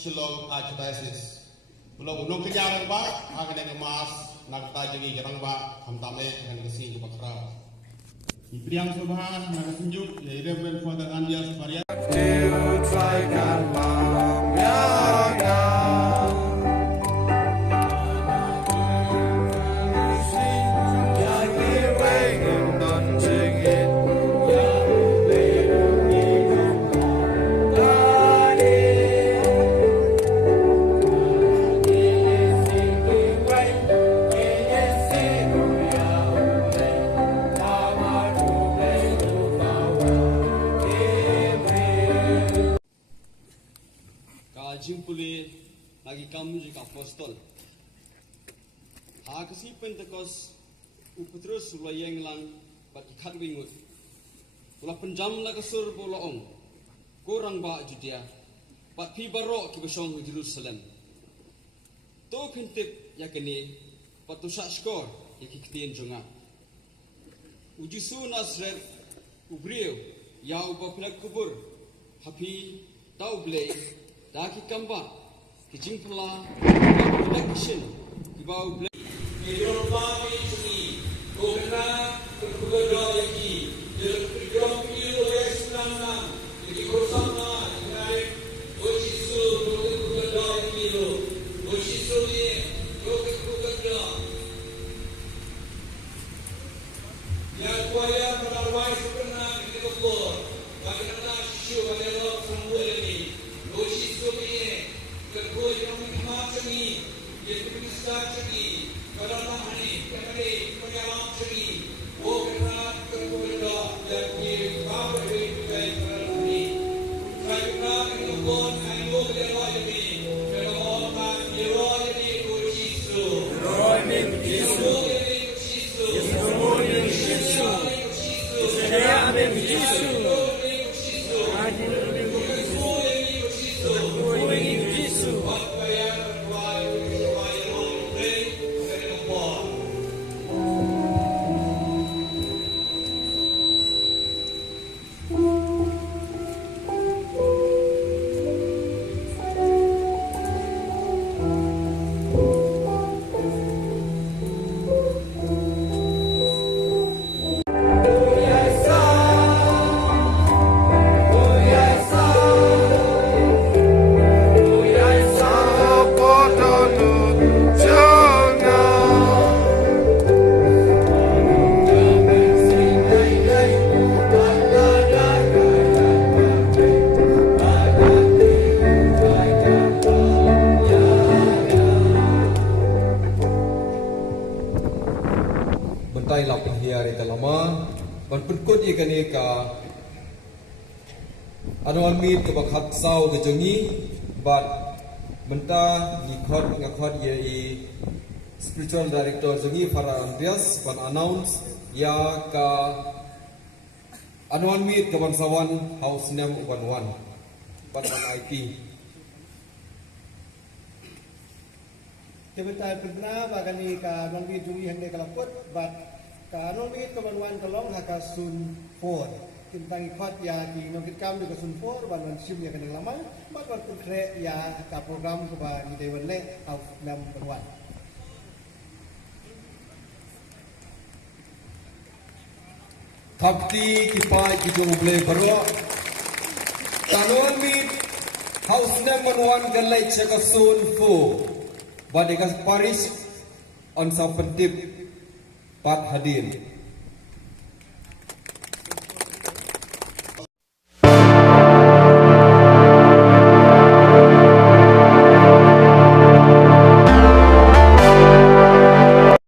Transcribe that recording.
Shillong Archdiocese. Pulau Gunung Kenyang ba, akan ada emas, nak tajangi jarang ba, hamtame akan kasih ke bakra. Ipriang Subhan, nak tunjuk, ya Reverend Father Andreas Maria. Jimpuli lagi kamu juga apostol. Hakasi Pentecost uputrus ulayeng lang bat ikat wingut. Ulah penjam la kasur bolaong. Kurang ba Judea. Bat pi barok ki besong Jerusalem. To pintip yakini patusak skor yakiktin jonga. Ujisu Nazret ubriu ya upapilak kubur. Hapi tau blei Daki kamba, kijing pula, election, ibau blek. Idrompa ini, kona berkuda lagi, idrom itu esnana, jadi bersama dengan Ojisu berkuda lagi lo, Ojisu ni berkuda. Yang kuaya menaruh sebenarnya di kubur, bagaimana siu bagaimana semua ini. Dosis ini, kerja yang menghormati ini, yang berbesar ini, kerana ini, penyalam ini, kerana kerja dan dikawal baik kerana ini. Kerana itu pun anu berdoa ini, berdoa ini dosis itu. Berdoa ini dosis itu. Berdoa ini dosis itu. Berdoa ini dosis itu. Bentai lapin hiari talama, ban penkut ikan ika, anuan mit ke bakhat sau ke jengi, bat benta ngikot ye spiritual director jengi para Andreas ban announce ya ka anuan mit ke bangsawan house name 11 ban IP. Kebetulan pernah bagani ka nongbi juri hande kalaput bat ka nongbi kemanwan kalong hakasun 4 tentang ikut ya di nongkit kam di kasun 4 ban sim ya kena lama bat bat kre ya ka program ke ba ni dewan le au nam perwan Kapti kipai kita boleh berok kanuan mi house name 11 galai cekasun 4 Badekas Paris on sa pentip pat hadir.